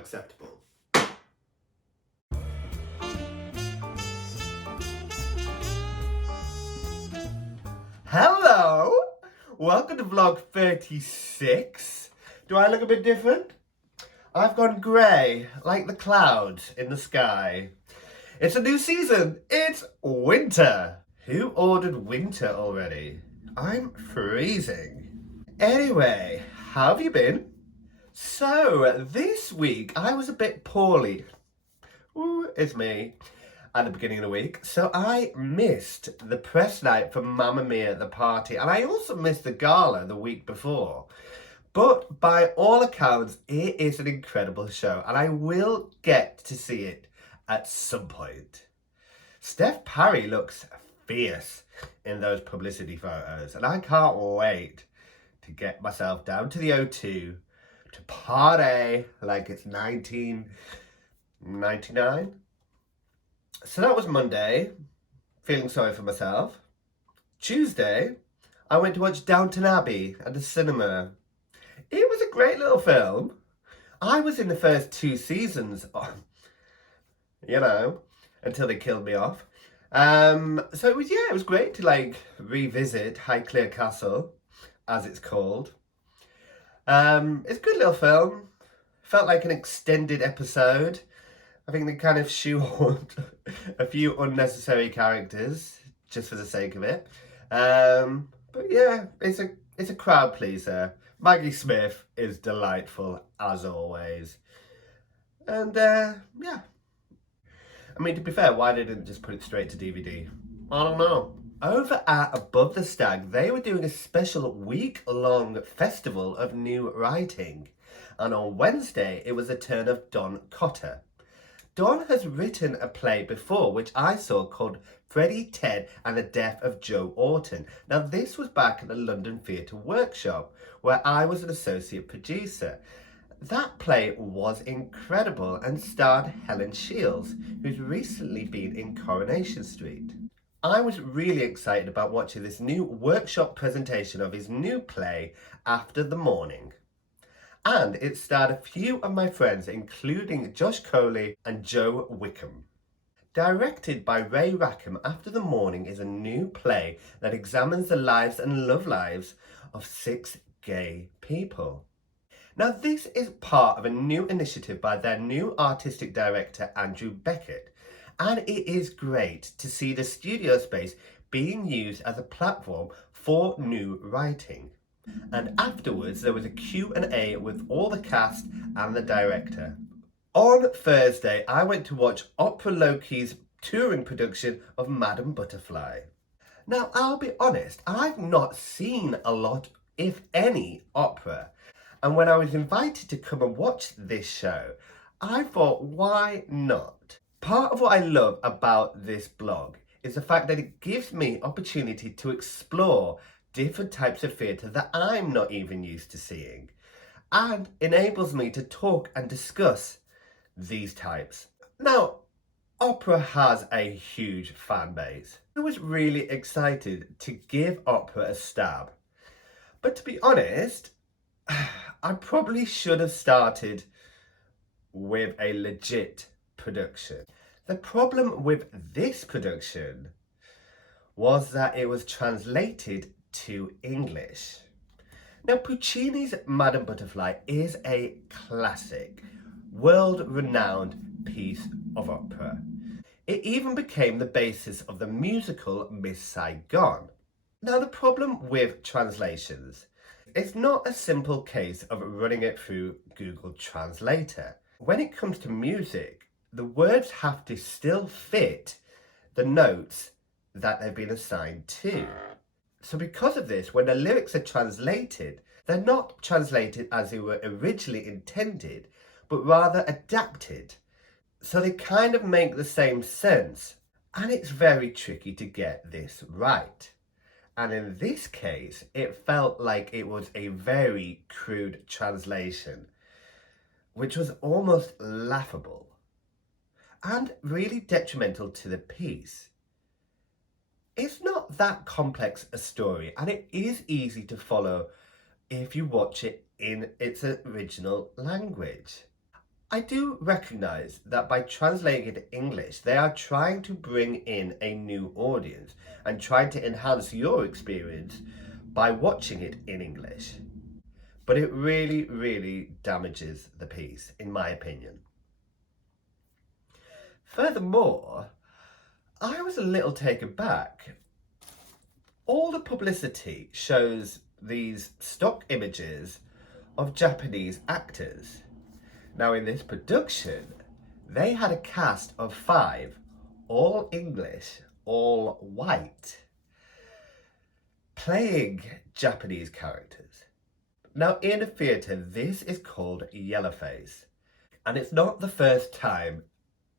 acceptable. Hello! Welcome to vlog 36. Do I look a bit different? I've gone grey, like the clouds in the sky. It's a new season. It's winter. Who ordered winter already? I'm freezing. Anyway, how have you been? So, this week I was a bit poorly. Ooh, it's me. At the beginning of the week. So I missed the press night for Mamma Mia at the party, and I also missed the gala the week before. But by all accounts, it is an incredible show, and I will get to see it at some point. Steph Parry looks fierce in those publicity photos, and I can't wait to get myself down to the O2 to party like it's 1999. So that was Monday, feeling sorry for myself. Tuesday, I went to watch Downton Abbey at the cinema. It was a great little film. I was in the first 2 seasons, until they killed me off. So it was great to revisit Highclere Castle, as it's called. It's a good little film. Felt like an extended episode. I think they kind of shoehorned a few unnecessary characters just for the sake of it. But yeah, it's a crowd pleaser. Maggie Smith is delightful as always. And yeah. I mean, to be fair, why didn't they just put it straight to DVD? I don't know. Over at Above the Stag, they were doing a special week-long festival of new writing. And on Wednesday, it was the turn of Don Cotter. Don has written a play before, which I saw, called Freddy, Ted and the Death of Joe Orton. Now, this was back at the London Theatre Workshop, where I was an associate producer. That play was incredible and starred Helen Shields, who's recently been in Coronation Street. I was really excited about watching this new workshop presentation of his new play, After the Morning. And it starred a few of my friends, including Josh Coley and Joe Wickham. Directed by Ray Rackham, After the Morning is a new play that examines the lives and love lives of 6 gay people. Now, this is part of a new initiative by their new artistic director, Andrew Beckett, and it is great to see the studio space being used as a platform for new writing. And afterwards, there was a Q&A with all the cast and the director. On Thursday, I went to watch Opera Loki's touring production of Madame Butterfly. Now, I'll be honest, I've not seen a lot, if any, opera. And when I was invited to come and watch this show, I thought, why not? Part of what I love about this blog is the fact that it gives me opportunity to explore different types of theatre that I'm not even used to seeing, and enables me to talk and discuss these types. Now, opera has a huge fan base. I was really excited to give opera a stab. But to be honest, I probably should have started with a legit production. The problem with this production was that it was translated to English. Now, Puccini's Madame Butterfly is a classic, world-renowned piece of opera. It even became the basis of the musical Miss Saigon. Now, the problem with translations, it's not a simple case of running it through Google Translator. When it comes to music, the words have to still fit the notes that they've been assigned to. So because of this, when the lyrics are translated, they're not translated as they were originally intended, but rather adapted. So they kind of make the same sense. And it's very tricky to get this right. And in this case, it felt like it was a very crude translation, which was almost laughable and really detrimental to the piece. It's not that complex a story, and it is easy to follow if you watch it in its original language. I do recognise that by translating it to English, they are trying to bring in a new audience and trying to enhance your experience by watching it in English. But it really, really damages the piece, in my opinion. Furthermore, I was a little taken back. All the publicity shows these stock images of Japanese actors. Now, in this production, they had a cast of 5, all English, all white, playing Japanese characters. Now, in a theatre, this is called yellowface, and it's not the first time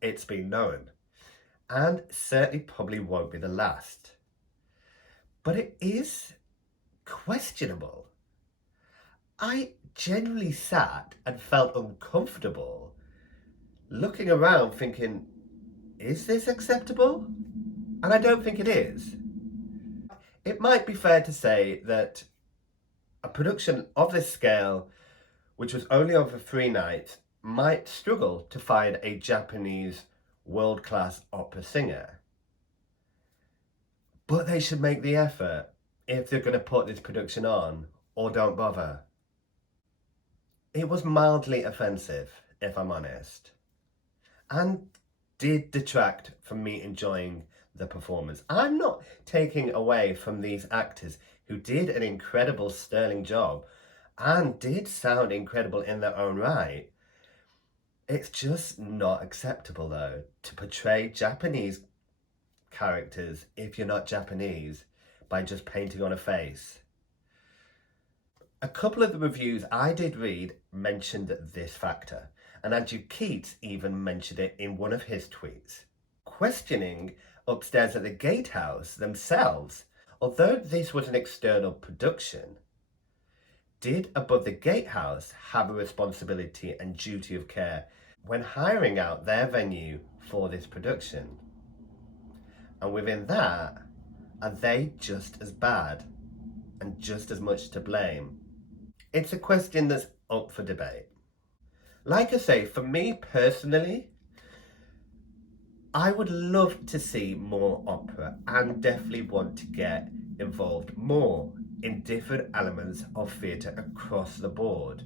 it's been known, and certainly probably won't be the last. But it is questionable. I genuinely sat and felt uncomfortable looking around thinking, is this acceptable? And I don't think it is. It might be fair to say that a production of this scale, which was only on for 3 nights, might struggle to find a Japanese world-class opera singer. But they should make the effort if they're going to put this production on, or don't bother. It was mildly offensive, if I'm honest, and did detract from me enjoying the performance. I'm not taking away from these actors who did an incredible sterling job and did sound incredible in their own right. It's just not acceptable, though, to portray Japanese characters, if you're not Japanese, by just painting on a face. A couple of the reviews I did read mentioned this factor, and Andrew Keats even mentioned it in one of his tweets, questioning upstairs at the Gatehouse themselves. Although this was an external production, did Above the Gatehouse have a responsibility and duty of care when hiring out their venue for this production? And within that, are they just as bad and just as much to blame? It's a question that's up for debate. Like I say, for me personally, I would love to see more opera and definitely want to get involved more in different elements of theatre across the board.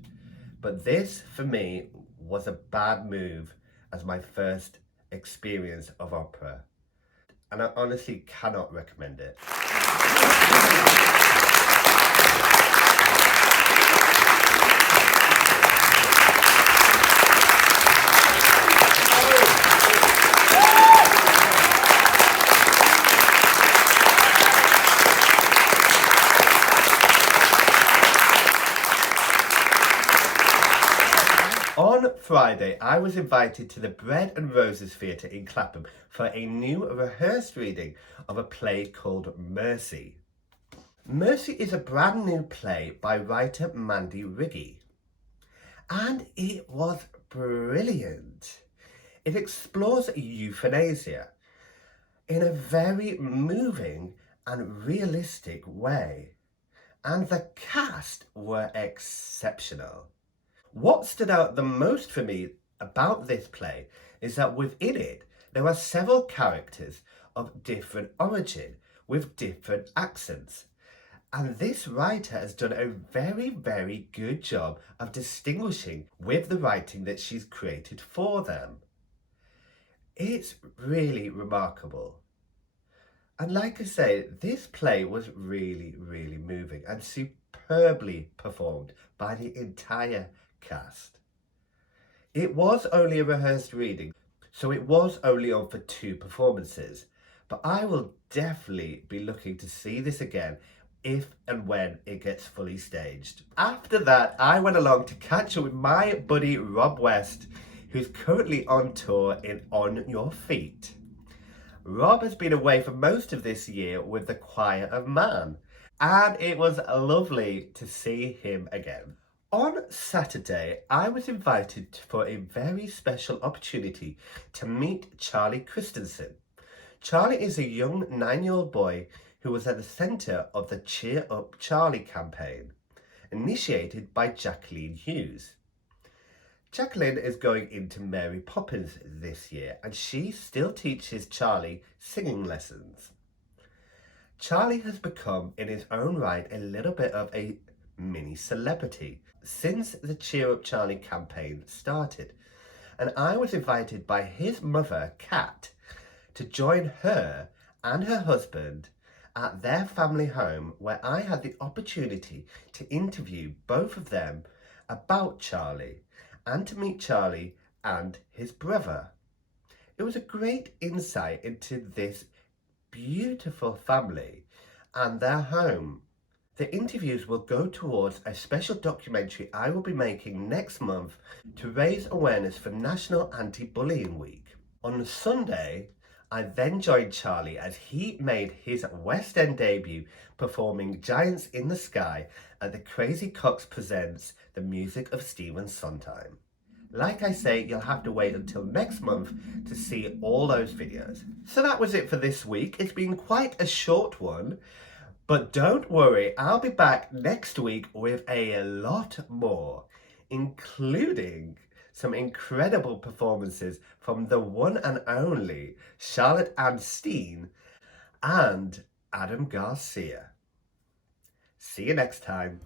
But this, for me, was a bad move as my first experience of opera. And I honestly cannot recommend it. On Friday, I was invited to the Bread and Roses Theatre in Clapham for a new rehearsed reading of a play called Mercy. Mercy is a brand new play by writer Mandy Riggy, and it was brilliant. It explores euthanasia in a very moving and realistic way, and the cast were exceptional. What stood out the most for me about this play is that within it, there are several characters of different origin with different accents. And this writer has done a very, very good job of distinguishing with the writing that she's created for them. It's really remarkable. And like I say, this play was really, really moving and superbly performed by the entire cast. It was only a rehearsed reading, so it was only on for 2 performances, but I will definitely be looking to see this again if and when it gets fully staged. After that, I went along to catch up with my buddy Rob West, who's currently on tour in On Your Feet. Rob has been away for most of this year with the Choir of Man, and it was lovely to see him again. On Saturday, I was invited for a very special opportunity to meet Charlie Kristensen. Charlie is a young 9-year-old boy who was at the centre of the Cheer Up Charlie campaign, initiated by Jacqueline Hughes. Jacqueline is going into Mary Poppins this year and she still teaches Charlie singing lessons. Charlie has become, in his own right, a little bit of a mini celebrity since the Cheer Up Charlie campaign started, and I was invited by his mother, Kat, to join her and her husband at their family home, where I had the opportunity to interview both of them about Charlie and to meet Charlie and his brother. It was a great insight into this beautiful family and their home. The interviews will go towards a special documentary I will be making next month to raise awareness for National Anti-Bullying Week. On Sunday, I then joined Charlie as he made his West End debut performing Giants in the Sky at the Crazy Cox Presents The Music of Stephen Sondheim. Like I say, you'll have to wait until next month to see all those videos. So that was it for this week. It's been quite a short one, but don't worry, I'll be back next week with a lot more, including some incredible performances from the one and only Charlotte Ann Steen and Adam Garcia. See you next time.